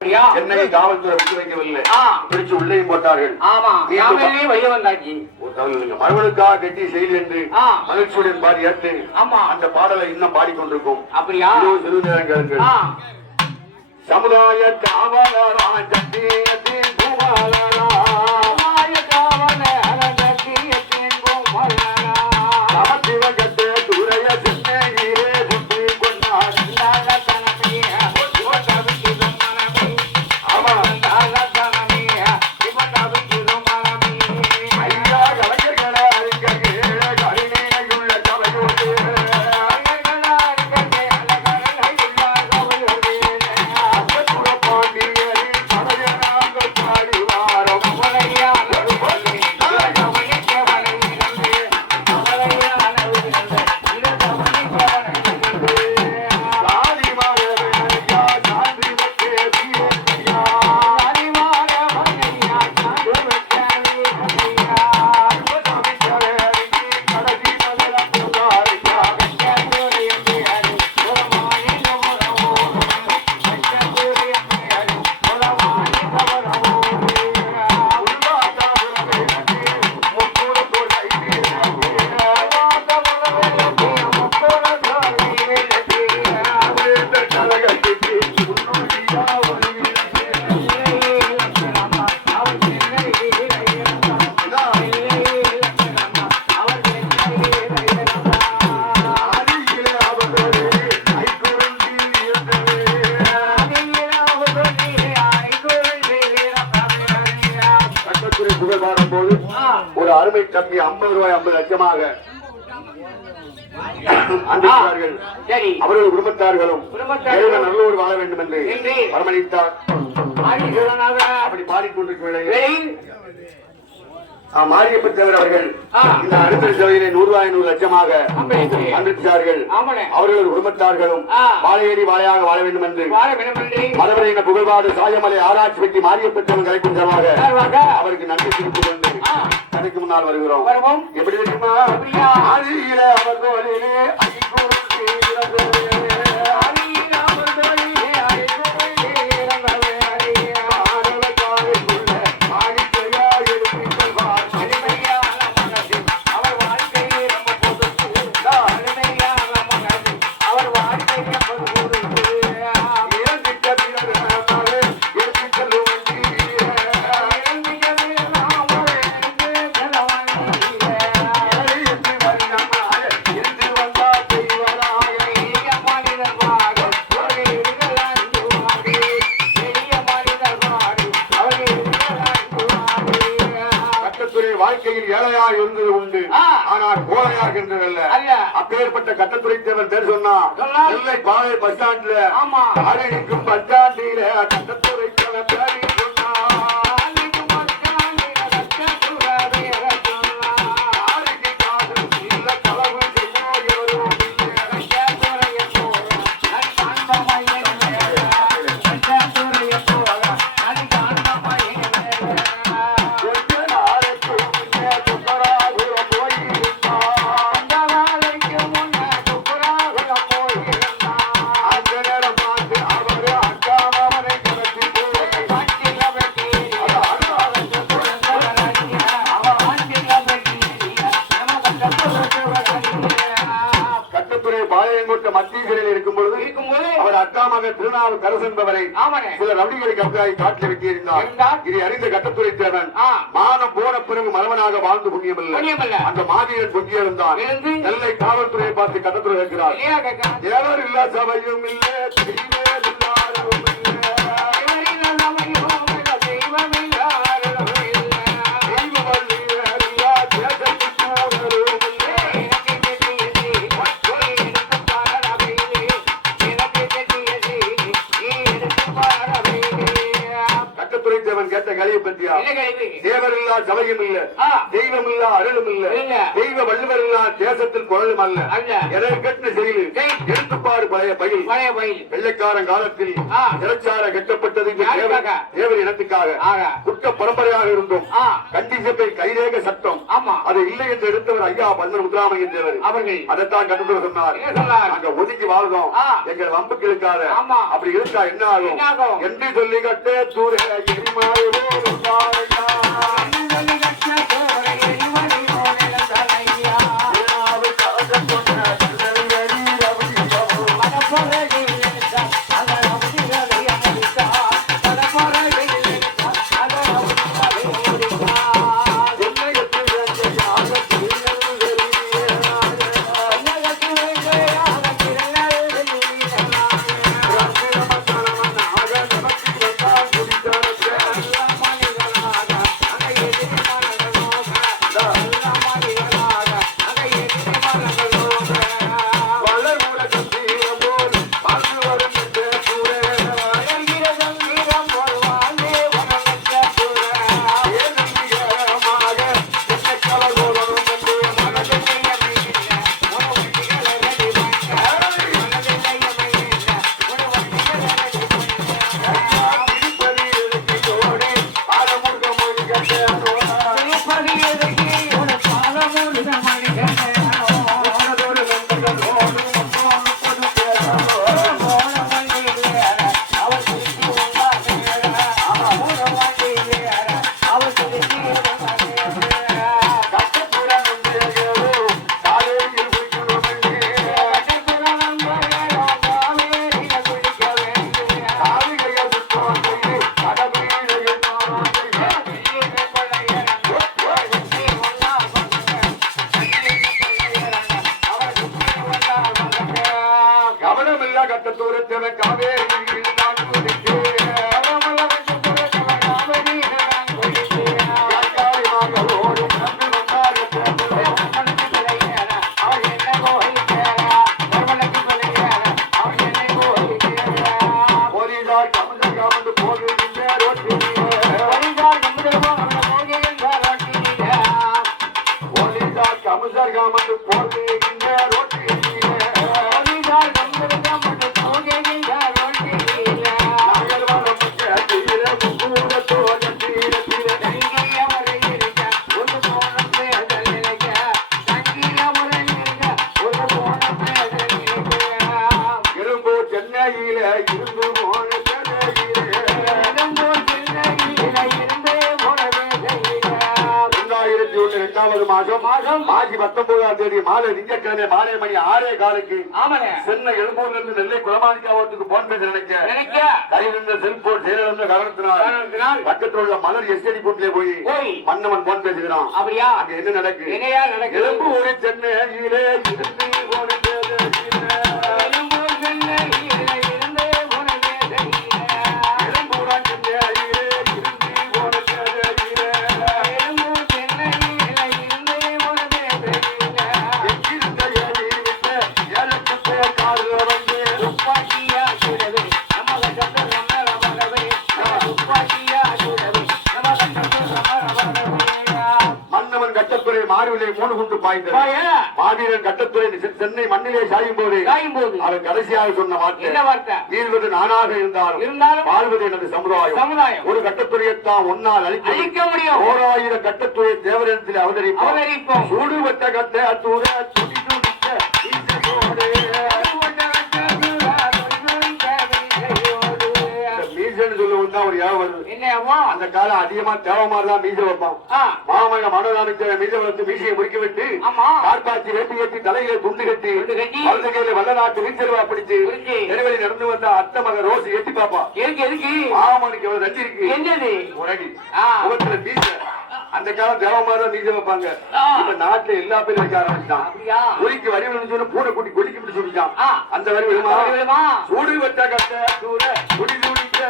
என்னை காவல்துறை விட்டு வைக்கவில்லை. பிடிச்சு உள்ளே போட்டார்கள். ஆமா. யாமையிலே வெளிய வந்தாச்சு ஒரு தகவல் இல்லைங்க. மறுவனுக்காக கட்டி செயல் என்று ஆ. மகிழ்ச்சியுடன் பாடி ஏற்று ஆமா. அந்த பாடலை இன்னும் பாடிக்கொண்டிருக்கும். அப்படியா? சிறிது நேரம் கேளுங்கள். சமுதாய காவலரா ஐம்பது ரூபாய் ஐம்பது லட்சமாக. அவர்கள் குடும்பத்தார்களும் நல்லோடு வாழ வேண்டும் என்று வரமளித்தார். அப்படி பாடிக்கொண்டிருக்கும் வேளையில் வேளையில் ஆ, மாரியப்ப தேவர் அவர்கள். இந்த சதவீதம் நூறு ரூபாய் நூறு லட்சமாக அம்பேத்கர். அன்பித்தார்கள் ஆமனே அவர்கள் குடும்பத்தார்களும். வாழையேறி வாழையாக வாழ வேண்டும் என்று மதுரையின புகழ்பாடு சாயமலை ஆராய்ச்சி பெட்டி மாரியப்பட்டவன் கலைக்கும் சார்பாக அவருக்கு நன்றி திருப்பி கொண்டு முன்னால் வருகிறோம். எப்படி தெரியுமா? ஆதியில அவர் சொன்னா? பாலை பஸ் ஸ்டாண்ட்ல ஆமா. நிற்கும் பஸ் ஸ்டாண்டில கட்டத்துறை தேவன் மகன் திருநாள் கரசு என்பவரை ஆமாண்ணே சில ரவுடிகளுக்கு அப்பாய் காட்டில் வெட்டியிருந்தார். இதை அறிந்த கட்டத்துறை தேவன் ஆ. மானம் போன பிறகு மலவனாக வாழ்ந்து புண்ணியமில்லை. அந்த மாதிரியன் பொங்கிய இருந்தான் இருந்து நெல்லை காவல்துறையை பார்த்து கட்டத்துறை இருக்கிறார் தேவர் இல்ல சபையும் இல்லை. சபையும் இல்ல. தெய்வம் இல்லா அருளும் இல்ல. தெய்வ வள்ளுவர் இல்லா தேசத்தில் குரலும் அல்ல. எனக்கு கட்டின செயலு செய். எழுத்துப்பாடு பழைய பயில் பழைய பயில் வெள்ளைக்காரன் காலத்தில். சிறைச்சார கட்டப்பட்டது? தேவர் இனத்துக்காக. குற்ற பரம்பரையாக இருந்தோம் கண்டிசப்பை கைரேக சட்டம் ஆமா அது இல்லை என்று எடுத்தவர் ஐயா பன்மன் முத்துராமலிங்க தேவர் அவர்கள் அதைத்தான் கட்டுத்தர சொன்னார்? நாங்க ஒதுக்கி வாழ்ந்தோம். எங்கள் வம்புக்கு இருக்காத ஆமா. அப்படி ஆகும் என்ன ஆகும்? என்று சொல்லி கட்டே தூரே எரிமாய் Thank you. மாசம் மாதம். மார்ச் பத்தொன்பதாம் தேதி மாலை திங்கட்கிழமை மாலை மணி ஆறே காலுக்கு ஆமாண்ணே. சென்னை எழும்பூர்ல இருந்து நெல்லை குளமாணிக்காவத்துக்கு போன் பேச நினைக்க. நினைக்க கையில் இருந்த செல்போன் செயலிழந்த காரணத்தினால் பக்கத்தில் உள்ள மலர் எஸ்டடி போட்டிலே போய் மன்னவன் போன் பேசுகிறான். அப்படியா? அங்க என்ன நடக்கு? எழும்பூர் சென்னையிலே மாறுவிலை மூணு குண்டு பாய்ந்தது. பாயா. மாவீரன் கட்டத்துறை சென்னை மண்ணிலே சாயும் போது அவன் கடைசியாக சொன்ன வார்த்தை. வீழ்வது நானாக இருந்தாலும் இருந்தாலும் வாழ்வது எனது சமுதாயம். சமுதாயம். ஒரு கட்டத்துறையத்தான் ஒன்னால் அழிக்க முடியும். ஓராயிரம் கட்டத்துறை தேவரிடத்தில் அவதரிப்போம். அவதரிப்போம். சூடுபட்ட கட்ட தூர வருது அந்த காலம் அதிகமா தேவமாரி தான் மீச வைப்பான். ஆ. மாமன மனோதானிக்க மீச வளர்த்து மீசையை முடிக்க விட்டு ஆமா. கார்பாச்சி வேட்டி கட்டி தலையில துண்டு கட்டி துண்டு கட்டி, வலது கையில வல்ல நாட்டு வீச்சருவா பிடிச்சு பிடிச்சு, நெடுவழி நடந்து வந்த அத்தை மக ரோஸ் எட்டி பாப்பா எதுக்கு எதுக்கு? மாமனுக்கு எவ்வளவு தட்டி இருக்கு. என்னது? உரடி ஆ. முகத்துல மீச. அந்த காலம் தேவமாரி தான் மீச வைப்பாங்க. இப்ப நாட்டுல எல்லா பேரும் வைக்க ஆரம்பிச்சிட்டான். அப்படியா? உரிக்கு வரி விழுந்து பூனை குட்டி கொடிக்கு ஆ. அந்த வரி விழுமா? சூடு வச்ச கட்ட தூர குடி துடிக்க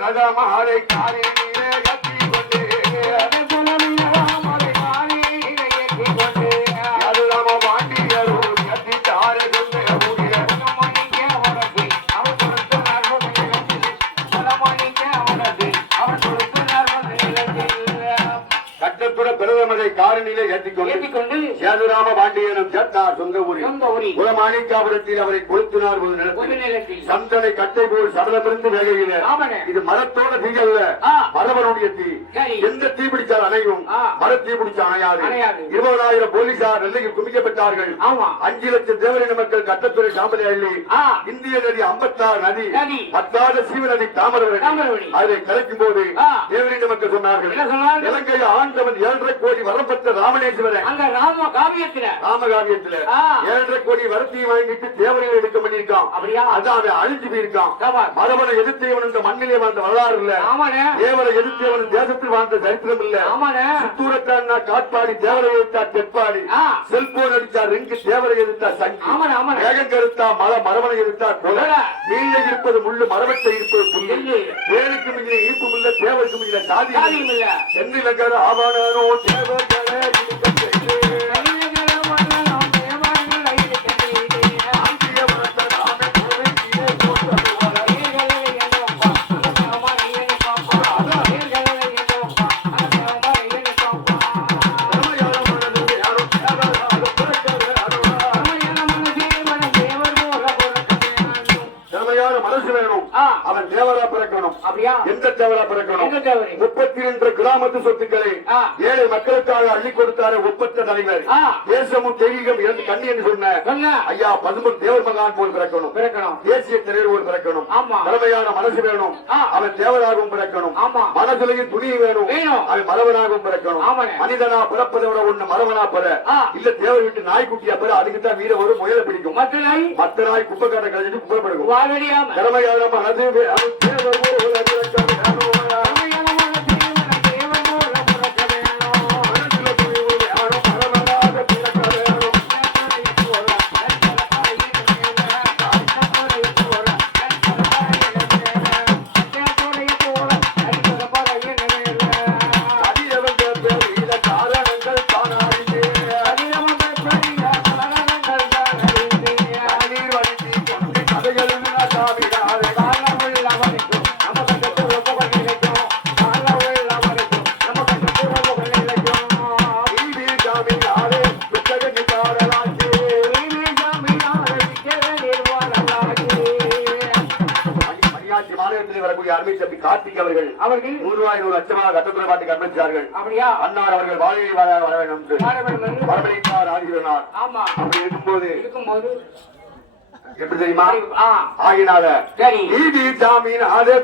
கட்டத்துறவு நகமாலை காரிலே சேதுராம பாண்டியனும் சொந்த ஊரில் குலமாணிக்காபுரத்தில் அவரை கொளுத்தினார் நிலத்தில் சந்தனை கட்டை போல் சடலமிருந்து வேகையில இது மரத்தோட தீயல்ல ஆ. மரபனுடைய தீ. எந்த தீ பிடிச்சால் அணையும். மர தீ பிடிச்சா அணையாது. இருபதாயிரம் போலீசார் நெல்லையில் குமிக்கப்பட்டார்கள் அஞ்சு லட்சம் தேவரின மக்கள் கட்டத்துறை சாம்பலை அள்ளி இந்திய நதி ஐம்பத்தாறு நதி. பத்தாவது சீவ நதி தாமரவரணி. அதை கலைக்கும் போது. தேவரின மக்கள் சொன்னார்கள் என்ன சொன்னார்கள்? இலங்கையை ஆண்டவன் ஏழரை கோடி வரம் பெற்ற ராமநேஸ்வரன் ராமகாவியத்துல ஆ. ஏழரை கோடி வரத்தையும் வாங்கிட்டு தேவரையில் எடுக்க பண்ணியிருக்கான் அப்படியா? அதான் அவன் அழிஞ்சு போயிருக்கான் சபாஷ். மரபனை எதிர்த்தவன் இந்த மண்ணிலே வாழ்ந்த வரலாறு இல்ல தேவரை எதிர்த்தவன் தேசத்தில் வாழ்ந்த சரித்திரம் இல்ல சித்தூரத்தான் காட்பாடி தேவரை எதிர்த்தா தெற்பாடி ஆ. செல்போன் அடித்தா ரிங்கு தேவரை எதிர்த்தா சங்கி ஆமாண்ணே, ஆமாண்ணே. வேகம் கருத்தா மலை மரபனை எதிர்த்தா கொலை. மீன்ல இருப்பது முள்ளு மரபத்தை இருப்பது புல்லு. வேலுக்கு மிஞ்சின ஈர்ப்பும் இல்ல தேவருக்கு சாதி சாதியும் இல்ல. சென்னிலங்கர ஆவணனோ தேவர்களே கிராமத்து சொத்துக்களை. ஏழை மக்களுக்காக அள்ளி கொடுத்தாரு ஒப்பற்ற தலைவர். தேசமும் தெய்வீகம் இரண்டு கண்ணி என்று சொன்ன ஐயா பதுமன் தேவர் மகான் போல் பிறக்கணும் பிறக்கணும் தேசிய தலைவர் போல் பிறக்கணும். திறமையான மனசு வேணும். அவன் தேவராகவும் பிறக்கணும் ஆமா. மனசுலையும் துணி வேணும். அவன் மரவனாகவும் பிறக்கணும். மனிதனா பிறப்பதை விட ஒண்ணு மரவனா பெற. இல்ல தேவர் விட்டு நாய்க்குட்டியா பெற அதுக்கு தான் வீர ஒரு முயலை பிடிக்கும் மற்ற நாய் மத்த நாய் குப்பை காட்ட கழிச்சிட்டு குப்பை படுக்கும் திறமையான மனது தேவர் கார்த்திக் அவர்கள். அவர்கள் ரூபாய் நூறு லட்சமாக கட்டத்துறை பாட்டுக்கு அர்ப்பணித்தார்கள். அப்படியா? அன்னார் அவர்கள் வாழ்வை வர வர வேண்டும் என்று. வரவழைத்தார் ஆகிறார் ஆமா. அப்படி இருக்கும்போது இருக்கும்போது எப்படி தெரியுமா? ஆகினால சரி. நீதி ஜாமீன் அதை